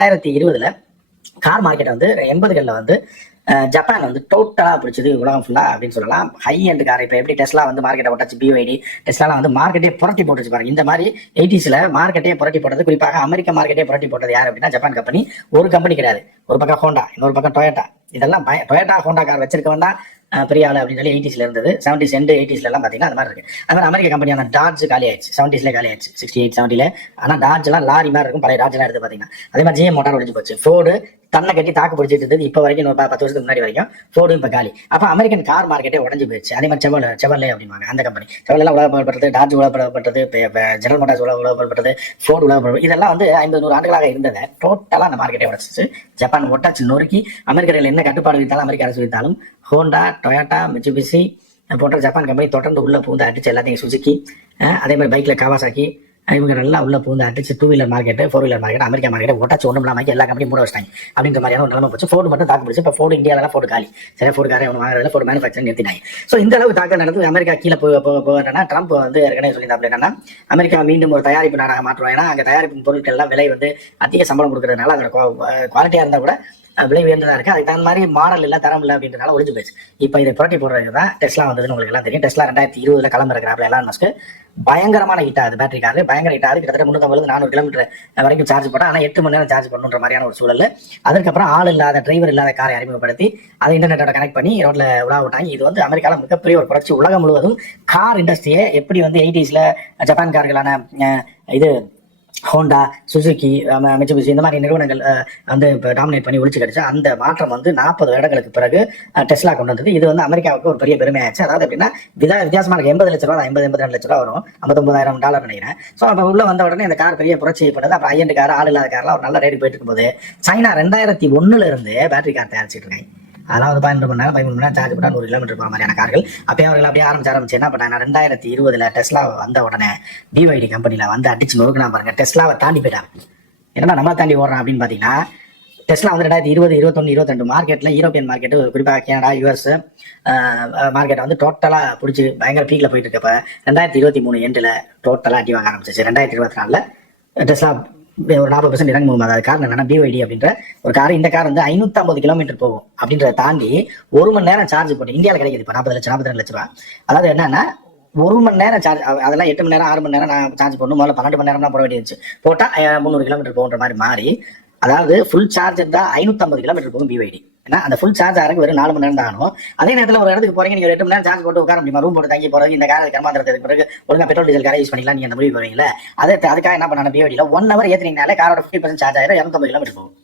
2020 car market வந்து 80களில் வந்து Japan வந்து டோட்டலா பிடிச்சது உலகம் ஃபுல்லா அப்படின்னு சொல்லலாம். ஹை அண்ட் கார் இப்போ எப்படி டெஸ்லா வந்து மார்க்கெட்டை ஒட்டாச்சு, பிஓஐடி டெஸ்லாலாம் வந்து மார்க்கெட்டே புரட்டி போட்டுச்சு பாருங்க. இந்த மாதிரி 80sல மார்க்கெட்டே புரட்டி போட்டது, குறிப்பாக அமெரிக்க மார்க்கெட்டே புரட்டி போட்டது யார் அப்படின்னா ஜப்பான் கம்பெனி. ஒரு கம்பெனி கிடையாது, ஒரு பக்கம் ஹோண்டா, இன்னொரு பக்கம் டொயோட்டா. இதெல்லாம் டொயோட்டா ஹோண்டா கார் வச்சிருக்கவன் தான் பெரிய ஆள் அப்படின்னு சொல்லி 80sல இருந்தது. 70s எண்டு 80sல எல்லாம் பாத்தீங்கன்னா அது மாதிரி இருக்கு. அது மாதிரி அமெரிக்க கம்பெனியான டாட்ஜ் காலி ஆயிடுச்சு, 70sல காலி ஆயிடுச்சு, 68 70ல. ஆனா டாட்ஜ் எல்லாம் லாரி மாதிரி இருக்கும், பழைய டாட்ஜ் எல்லாம் எடுத்து பாத்தீங்கன்னா. அதே மாதிரி ஜிஎம் மோட்டார் ஒழிஞ்சு போச்சு. ஃபோர்டு தன்னை கட்டி தாக்கு பிடிச்சிட்டு இருந்தது, இப்போ வரைக்கும் 10 வருஷத்துக்கு முன்னாடி வரைக்கும். ஃபோர்டும் இப்போ காலி. அப்போ அமெரிக்கன் கார் மார்க்கெட்டே உடஞ்சு போயிடுச்சு. அதே மாதிரி செவர்லே அப்படின்வாங்க அந்த கம்பெனி. செவர்லாம் உலகப்பட்டது, டாட்ஜ் உலகப்பட்டது, ஜெனரல் மோட்டார்ஸ் உலகப்பட்டது, ஃபோர்டு உலகப்பட்டது. இதெல்லாம் வந்து 50-100 ஆண்டுகளாக இருந்ததை டோட்டலாக அந்த மார்க்கெட்டை உடச்சிச்சு. ஜப்பான் ஒட்டாச்சு நொறுக்கி. அமெரிக்கர்கள் என்ன கட்டுப்பாடு வித்தாலும், அமெரிக்க அரசு வித்தாலும், ஹோண்டா, டொயோட்டா, மிட்சுபிஷி போன்ற ஜப்பான் கம்பெனி தொடர்ந்து உள்ள பூந்து அடிச்சு எல்லாத்தையும். சுசுகி, அதே மாதிரி பைக்ல காவாசாக்கி, இவங்க நல்லா உள்ள பூந்து அடிச்சு 2 wheeler market, 4 wheeler market, America market ஒட்டாச்சு. ஒன்றும் இல்லாமல் எல்லா கம்பெனியும் மூட வச்சிட்டாங்க அப்படின்ற மாதிரியான ஒரு நிலைமை போச்சு. ஃபோர்டு மட்டும் தாக்கு பிடிச்சு. இப்போ ஃபோர்டு இந்தியாவில ஃபோர்டு காலி. சரி, ஃபோர்டு காரை ஒன்று வாங்குறதுல ஃபோர்டு மேனுஃபேக்சரிங் நிறுத்தினாங்க. ஸோ இந்த அளவு தாக்கல் நடந்து அமெரிக்கா கீழே போகிறேன்னா ட்ரம்ப் வந்து ஏற்கனவே சொல்லியிருந்தா என்னன்னா, அமெரிக்கா மீண்டும் ஒரு தயாரிப்பு நாடாக மாற்றுவோம். ஏன்னா அங்கே தயாரிப்பு பொருட்கள் எல்லாம் விலை வந்து அதிக சம்பளம் கொடுக்கறதுனால அதோட குவாலிட்டியா இருந்தா கூட விலை உயர்ந்ததா இருக்கு. அதுக்கு தகுந்த மாதிரி மாடல் இல்லை, தரம் இல்லை அப்படின்றனால ஒழிஞ்சு போயிடுச்சு. இப்போ இதை புரட்டி போடுறது தான் டெஸ்லா வந்ததுன்னு உங்களுக்கு எல்லாம் தெரியும். டெஸ்லா 2020 கிளம்புறாப்ல எலான் மஸ்க். பயங்கரமான ஹிட் ஆகுது, பேட்டரி காரு பயங்கர ஹிட் ஆகுது. கிட்டத்தட்ட 350-400 கிலோமீட்டர் வரைக்கும் சார்ஜ் போட்டா, ஆனால் 8 மணி நேரம் சார்ஜ் பண்ணுன்ற மாதிரியான ஒரு சூழல். அதுக்கப்புறம் ஆள் இல்லாத, டிரைவர் இல்லாத காரை அறிமுகப்படுத்தி அதை இன்டர்நெட்டோட கனெக்ட் பண்ணி ரோட்ல உலா விட்டாங்க. இது வந்து அமெரிக்காவில் மிகப்பெரிய ஒரு புரட்சி. உலகம் முழுவதும் கார் இண்டஸ்ட்ரியை எப்படி வந்து 80sல ஜப்பான் கார்களான இது ஹோண்டா, சுசுகி, மிட்சுபிஷி இந்த மாதிரி நிறுவனங்கள் வந்து டாமினேட் பண்ணி ஒழிச்சு கிடைச்சா, அந்த மாற்றம் வந்து 40 வருடங்களுக்கு பிறகு டெஸ்லா கொண்டு வந்தது. இது வந்து அமெரிக்காவுக்கு ஒரு பெரிய பெருமையாச்சு. அதாவது எப்படின்னா வித்தியாசமா இருக்கு. 80 லட்ச ரூபா, 80-82 லட்ச ரூபா வரும், $59,000 நினைக்கிறேன். ஸோ அப்போ உள்ள வந்த உடனே இந்த கார் பெரிய புரட்சி பண்ணது. அப்புறம் ஐஎன்டு கார், ஆள் இல்லாத கார்லாம் ஒரு நல்ல ரேட்டு போயிட்டு இருக்கும்போது சைனா 2001 இருந்து பேட்டரி கார் தயாரிச்சுட்டு இருக்காங்க. அதெல்லாம் வந்து 12 மணி நேரம் 13 மணி நேரம் சார்ஜ் பண்ணா 100 கிலோமீட்டர் போகிற மாதிரியான கார்கள். அப்பயே அவர்கள் அப்படியே ஆரம்பிச்சு என்ன பண்ணாங்க, 2020 டெஸ்லா வந்த உடனே பிவைடி கம்பெனில வந்து அடிச்சு நொறுக்குனா பாருங்க. டெஸ்லாவை தாண்டி போயிட்டாங்க. என்னன்னா நம்மளை தாண்டி ஓடுறான் அப்படின்னு பாத்தீங்கன்னா, டெஸ்லா வந்து 2020, 21, 22 மார்க்கெட்ல, யூரோப்பியன் மார்க்கெட், குறிப்பாக கனடா, யூஎஸ் மார்க்கெட் வந்து டோட்டலா பிடிச்சி பயங்கர பீக்ல போயிட்டு இருக்கப்ப 2023 எண்டுல டோட்டலா அடி வாங்க ஆரம்பிச்சிச்சு. 2024 டெஸ்லா ஒரு 40% இறங்கு போகும். அதாவது காரணம் என்னன்னா, பிவைடி அப்படின்ற ஒரு கார். இந்த கார் வந்து 550 கிலோமீட்டர் போகும் அப்படின்றத தாண்டி 1 மணி நேரம் சார்ஜ் போட்டு இந்தியாவில் கிடைக்குது இப்போ 40 லட்சம் 42 லட்ச ரூபா. அதாவது என்னன்னா, 1 மணி நேரம் சார்ஜ், அதெல்லாம் 8 மணி நேரம் 6 மணி நேரம் நான் சார்ஜ் பண்ணணும். முதல்ல 12 மணி நேரம் தான் போட வேண்டியிருந்துச்சு. போட்டா 300 கிலோமீட்டர் போகிற மாதிரி மாறி, அதாவது ஃபுல் சார்ஜ் இருந்தால் 550 கிலோமீட்டர் போகும் பிவைடி. ஏன்னா அந்த ஃபுல் சார்ஜ் ஆகிறதுக்கு வெறும் 4 மணி நேரம் தான் ஆகும். அதே நேரத்தில் ஒரு இடத்துக்கு போறீங்க, நீங்க 8 மணி நேரம் சார்ஜ் போட்டு உட்கார முடியுமா? ரூம் போட்டு தங்கி போறது, இந்த காரை கர்மாந்திரத்துக்கு பிறகு ஒழுங்கா பெட்ரோல் டீசல் காரை யூஸ் பண்ணிக்கலாம் நீங்க அந்த முடிவு போவீங்களா? அதுக்காக என்ன பண்ணாங்க, பிவைடியில் 1 hour ஏற்றினீங்கனாலே காரோட 50% சார்ஜ் ஆயிரம், 250 கிலோமீட்டர் போகும்.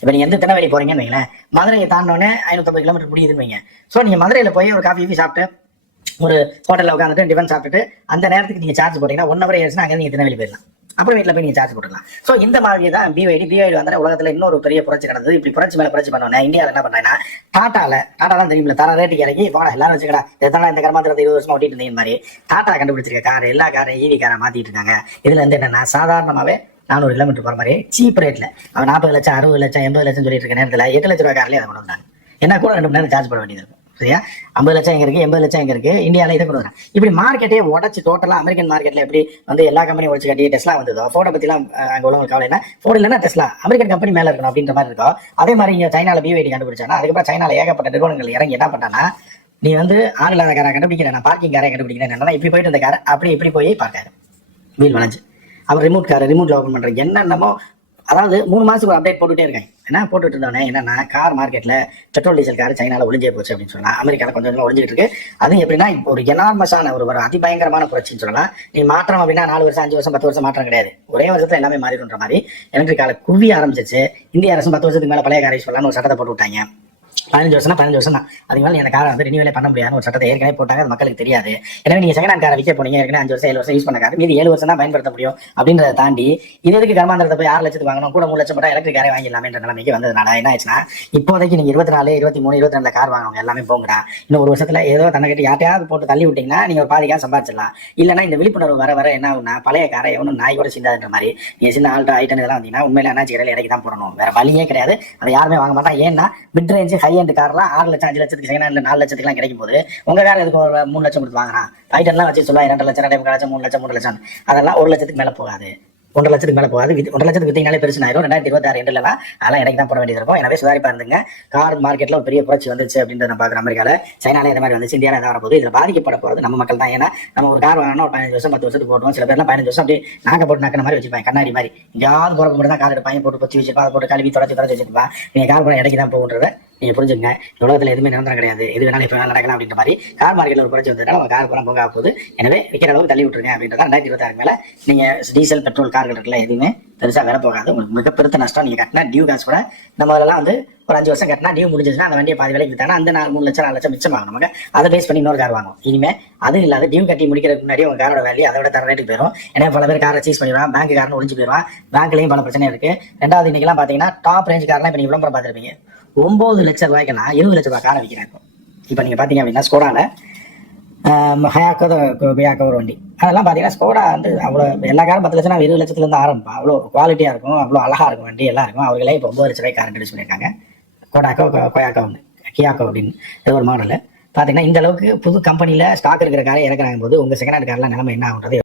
இப்போ நீங்க எந்த திருநெல்வேலி போறீங்கன்னு வைங்களேன், மதுரையை தாண்டோன்னே 550 கிலோமீட்டர் முடியுதுன்னு வைங்க. ஸோ நீங்க மதுரையில போய் ஒரு காஃபி சாப்பிட்டு, ஒரு ஹோட்டலில் உட்காந்துட்டு டிஃபன் சாப்பிட்டுட்டு அந்த நேரத்துக்கு நீங்க சார்ஜ் போட்டீங்கன்னா 1 hour ஏறிச்சுன்னா அங்கே நீங்க திருநெல்வேலி போயிடலாம். அப்புறம் வீட்டில் போய் நீங்க சார்ஜ் போட்டுக்கலாம். ஸோ இந்த மாதிரி தான் பிவைடி வந்தால் உலகத்தில் இன்னொரு பெரிய புரட்சி நடந்தது. இப்படி புரட்சி மேலே புரட்சி பண்ணோன்னே இந்தியாவில் என்ன பண்ணாங்கன்னா, டாட்டா தான் தெரியுமில்ல, தர ரேட்டுக்கு இறங்கி போனா எல்லாரும் வச்சுக்கடா, எத்தனை இந்த கர்மாந்திரத்தை 20 வருஷமா ஓட்டிட்டு இருந்தீங்க மாதிரி டாட்டா கண்டுபிடிச்சிருக்க கார், எல்லா காரையும் ஈவி காரை மாத்திட்டு இருக்காங்க. இதுல இருந்து என்னன்னா, சாதாரணமாவே 400 கிலோமீட்டர் போற மாதிரி சீப் ரேட்ல அவன் 40 லட்சம் 60 லட்சம் 80 லட்சம் சொல்லிட்டு இருக்க நேரத்தில் 8 லட்ச ரூபாய் கார்லயே அதை கொண்டு வந்தாங்க. என்ன கூட 2 மணி நேரம் சார்ஜ் பண்ண வேண்டியது இருக்கும். சரியா? 50 லட்சம் எங்க இருக்கு, 80 லட்சம் எங்க இருக்கு, இந்தியாவில இதை கொண்டு வராங்க. இப்படி மார்க்கெட்டே உடச்சு டோட்டலா அமெரிக்கன் மார்க்கெட்ல எப்படி வந்து எல்லா கம்பெனியும் உடச்சு கட்டி டெஸ்லா வந்ததோ, ஃபோர்டை பத்தி எல்லாம் அங்க உள்ளவங்க கவலை என்ன, ஃபோர்டு இல்லைன்னா டெஸ்லா அமெரிக்கன் கம்பெனி மேல இருக்கணும் அப்படின்ற மாதிரி இருக்கும். அதே மாதிரி இங்க சைனால பிவைடி கண்டுபிடிச்சானா, அதுக்கப்புறம் சைனால ஏகப்பட்ட நிறுவனங்கள் இறங்கி என்ன பண்ணானா, நீ வந்து ஆள் இல்லாத காரை கண்டுபிடிக்கிறேன், நான் பார்க்கிங் காரை கண்டுபிடிக்கிறேன், என்னன்னா இப்படி போயிட்டு இந்த காரை அப்படி இப்படி போய் பார்க்காரு, வீல் வளைஞ்சு. அப்புறம் ரிமோட்ல ஓப்பன் பண்றேன், என்னென்னமோ. அதாவது 3 மாசத்துக்கு ஒரு அப்டேட் போட்டுட்டே இருக்கேன். என்ன போட்டுட்டு இருந்தோன்னே என்னன்னா, கார் மார்க்கெட்ல பெட்ரோல் டீசல் கார் சைனால ஒளிஞ்சே போச்சு அப்படின்னு சொல்லலாம். அமெரிக்கால கொஞ்சம் ஒளிஞ்சிட்டு இருக்கு. அது எப்படின்னா, இப்போ ஒரு எனார்மஸான ஒரு அதிபயங்கரமான புரட்சின்னு சொல்லலாம். நீ மாற்றம் அப்படின்னா 4 வருஷம் 5 வருஷம் 10 வருஷம் மாற்றம் கிடையாது. ஒரே வருஷத்துல எல்லாமே மாறிடுன்ற மாதிரி எலக்ட்ரிக் காரை குவிய ஆரம்பிச்சிச்சு. இந்திய அரசும் 10 வருஷத்துக்கு மேல பழைய காரை யூஸ் பண்ணலாம்னு ஒரு சட்டத்தை போட்டு விட்டாங்க. 15 வருஷம்னா 15 வருஷம் தான். அதுக்கு மேலே இந்த காரை வந்து ரினியூவலே பண்ண முடியாதுன்னு ஒரு சட்டத்தை ஏற்கனவே போட்டாங்க. அது மக்களுக்கு தெரியாது. எனவே நீங்க செகண்ட் ஹேண்ட் காரை விற்க போனீங்க, ஏற்கனவே 5 வருஷம் 7 வருஷம் யூஸ் பண்ண கார் மீதி 7 வருஷம் தான் பயன்படுத்த முடியும் அப்படின்றத தாண்டி, இது எதுக்கு கர்மாந்திரத்தை போய் 6 லட்சத்துக்கு வாங்கணும், கூட 3 லட்சம் போட்டா எலக்ட்ரிக் காரை வாங்கிடலாமேன்ற நிலைமைக்கு வந்ததுனால என்ன ஆச்சுன்னா, இப்போதைக்கு நீங்க 24, 23, 22 கார் வாங்கணும் எல்லாமே போங்கடா. இன்னும் ஒரு வருஷத்துல ஏதோ தன்னை கட்டி யார்ட்டையாவது போட்டு தள்ளி விட்டீங்கன்னா நீங்க ஒரு பாதி காசு சம்பாதிச்சிடலாம். இல்லைன்னா இந்த விழிப்புணர்வு வர வர என்ன ஆகுனா, பழைய காரை எவனும் நாய் கூட சிந்தாதுன்ற மாதிரி நீங்க சின்ன ஆல்ட்ரா ஐட்டன் இதெல்லாம் வந்தீங்கன்னா உண்மையில என்னாச்சு கடையில் இடைக்கு தான் போடணும், வேற வழியே கிடையாது. அதை யாருமே வாங்க மாட்டான். ஏன்னா மிட் ரேஞ்ச் ஹை அண்ட் கார்லாம் 6 லட்சம் 5 லட்சத்துக்கு செகண்ட் ஹேண்ட்ல 4 லட்சத்துக்குலாம் கிடைக்கும் போது உங்க கார் எதுக்கு 3 லட்சம் கொடுத்து வாங்குறான்? ஐட்டன்லாம் வச்சு சொல்லுவாங்க 2 லட்சம் 2 லட்சம் 3 லட்சம் 3 லட்சம். அதெல்லாம் 1 லட்சத்துக்கு மேல போகாது. 1.5 லட்சத்துக்கு மேலே போகாது. 1.5 லட்சத்துக்கு வித்தீங்கனாலே பெருசு ஆயிரும். 2026 எண்டுலாம் அதெல்லாம் எனக்கு தான் போட வேண்டியது இருக்கும். எனவே சுதாரிப்பா இருந்துங்க. கார் மார்க்கெட்ல ஒரு பெரிய புரட்சி வந்துச்சு அப்படின்றத நான் பார்க்குறேன். அமெரிக்கால, சைனால இந்த மாதிரி வந்துச்சு, இந்தியாவில் எதாவது வரப்போகுது. இதில் பாதிக்கப்பட போகிறது நம்ம மக்கள் தான். ஏன்னா நம்ம ஒரு கார் வாங்கினா ஒரு 15 வருஷம் 10 வருஷத்துக்கு போட்டுவோம். சில பேர்லாம் 15 வருஷம் அப்படியே நாக்க போட்டு நக்கின மாதிரி வச்சுப்பாங்க, கண்ணாடி மாதிரி. எங்கேயாவது போகிறப்ப மட்டும் தான் கார் எடுப்பாங்க, போட்டு பொத்தி வச்சிருப்பாங்க, அதை போட்டு கழுவி தொடச்சி வச்சிருப்பாங்க. நீங்கள் கார் போன இடைக்கு தான் போகுன்றத நீங்க புரிஞ்சுங்க. உலகத்துல எதுவுமே நிரந்தரம் கிடையாது, எது வேணாலும் எப்ப வேணாலும் நடக்கலாம் அப்படின்ற மாதிரி கார் மார்க்கெட்ல ஒரு புரட்சி வந்ததுனால நம்ம கார் போக போகுது. எனவே விற்கிற அளவுக்கு தள்ளி விட்டுருங்க அப்படின்றத 2026 மேல நீங்க டீசல் பெட்ரோல் கார்கள் இருக்குல்ல, எதுவுமே பெருசா வேலை போகாது. உங்களுக்கு மிகப்பெருத்த நஷ்டம். நீங்க கட்டினா டியூ காசு கூட நம்ம அதெல்லாம் வந்து ஒரு 5 வருஷம் கட்டினா டியூ முடிஞ்சிச்சுன்னா அந்த வண்டியை பாதி விலைக்கு வித்தாங்கன்னா அந்த 3 லட்சம் 4 லட்சம் மிச்சமாகும். நமக்கு அதை பேஸ் பண்ணி இன்னொரு கார் வாங்குவோம். இனிமே அது இல்லாத டியூ கட்டி முடிக்கிறதுக்கு முன்னாடி உங்க காரோட வேல்யூ அதை விட தர ரேட்டுக்கு போயிடும். ஏன்னா பல பேர் காரை சீஸ் பண்ணிடுவான், பேங்க் காரன்னு ஒழிஞ்சு போயிடுவான். பேங்க்லயும் பல பிரச்சனை இருக்கு. ரெண்டாவது இன்னைக்கெல்லாம் பாத்தீங்கன்னா டாப் ரேஞ்ச் காரெல்லாம் இப்ப நீங்க விளம்பரம் பார்த்துருப்பீங்க. 9 லட்சம் ரூபாய்க்கு நான் 20 லட்சம் ரூபாய் காரை விற்கிறேன். இப்போ நீங்க பாத்தீங்க அப்படின்னா ஸ்கோடால ஹயாக்கோ ஒரு வண்டி, அதெல்லாம் பார்த்தீங்கன்னா ஸ்கோடா வந்து அவ்வளோ எல்லா காரும் 10 லட்சம் 20 லட்சத்துலேருந்து ஆரம்பிப்போம். அவ்வளோ குவாலிட்டியாக இருக்கும், அவ்வளோ அழகாக இருக்கும் வண்டி, எல்லாம் இருக்கும். அவர்களே இப்போ 9 லட்ச ரூபாய் கார் இன்ட்ரடியூஸ் பண்ணியிருக்காங்க. கொயாக்கோ ஒன்று, கியாக்கோ அப்படின்னு இது ஒரு மாடல். பார்த்தீங்கன்னா இந்த அளவுக்கு புது கம்பெனியில் ஸ்டாக் இருக்கிற காரை இறக்குறாங்க போது உங்கள் செகண்ட் ஹேண்ட் கார்லாம் நிலைமை என்ன ஆகுறது?